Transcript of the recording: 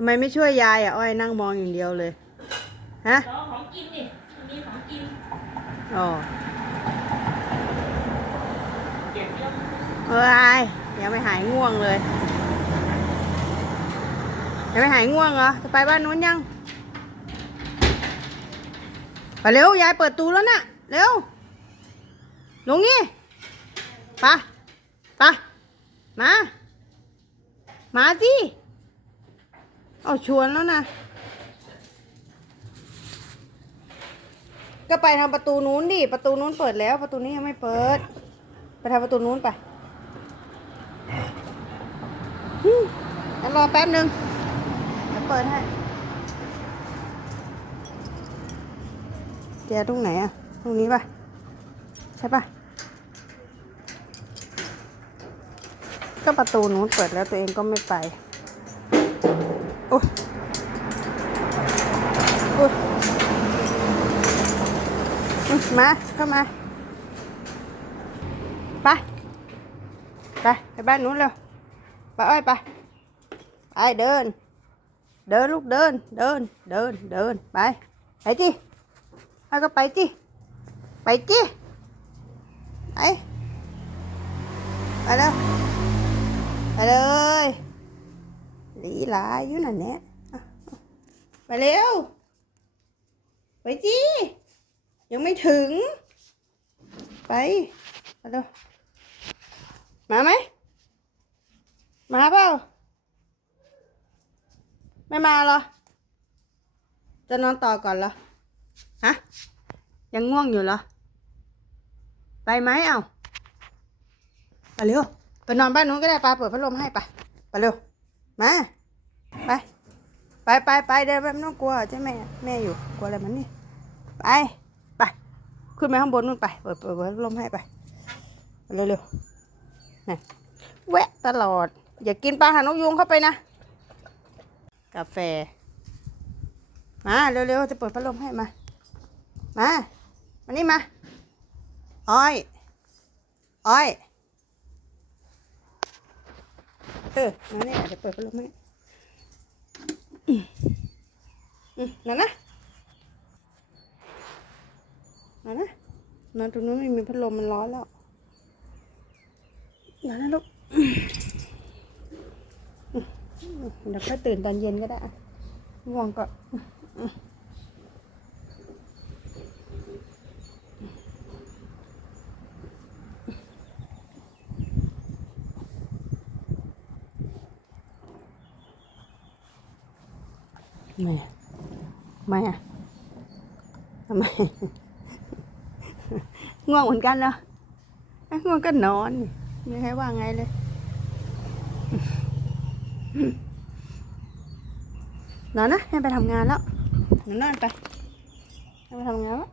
ทำไมไม่ช่วยยายอะอ้อยนั่งมองอย่างเดียวเลย ฮะ รอของกินดิมีของกิน อ๋อเก็บเรื่องเอ้ยยังไม่หายง่วงเลย ยังไม่หายง่วงเหรอ จะไปบ้านนู้นยัง ไปเร็วยายเปิดตูแล้วน่ะ เร็วลงนี่ไปะปะมา มาสิ เอาชวนแล้วนะ ก็ไปทางประตูนู้นดิ ประตูนู้นเปิดแล้ว ประตูนี้ยังไม่เปิด ไปทางประตูนู้นไปอืมงั้นรอแป๊บนึงเดี๋ยวเปิดให้แกตรงไหนอะตรงนี้ปะใช่ปะก็ประตูนู้นเปิดแล้วตัวเองก็ไม่ไป โอ้โอ้อืมมาเข้ามาไปไปไปบ้านนู้นเร็วไปอ้อยไปไปเดินเดิน ดีลาอยู่นั่นแหละอะอะไปเร็ว ไปจิยังไม่ถึง ไปไปเร็วมาไหม มาเปล่า ไม่มาเหรอ จะนอนต่อก่อนเหรอ ฮะ ยังง่วงอยู่เหรอ ไปไหมเอาไปเร็ว ไปนอนบ้านนู้นก็ได้ปาเปิดพัดลมให้ไป ไปเร็ว มา ไป ไปไปไปเดินไปไม่ต้องกลัวเจ้าแม่แม่อยู่ กลัวอะไรมันนี่ ไป ไป ขึ้นไปข้างบนนู่นไป เปิดเปิดพัดลมให้ไปไปเร็วๆนะแวะตลอด อย่ากินปลาหางนกยุงเข้าไปนะ กาแฟ มาเร็วๆจะเปิดพัดลมให้มา มา มานี่มา อ้อย อ้อย เออมาเนี่ยเดี๋ยวเปิดพัดลมให้อืมอืมนั่นนะนั่นนะนอนตรงนู้นไม่มีพัดลมมันร้อนแล้วนั่นนะลูกเดี๋ยวค่อยตื่นตอนเย็นก็ได้อะง่วงก็ ไม่อะไม่อะทำไมง่วงเหมือนกันเหรอง่วงก็นอนไม่ใครว่าไงเลย นอนนะให้ไปทำงานแล้วนอนนอนไปให้ไปทำงานแล้ว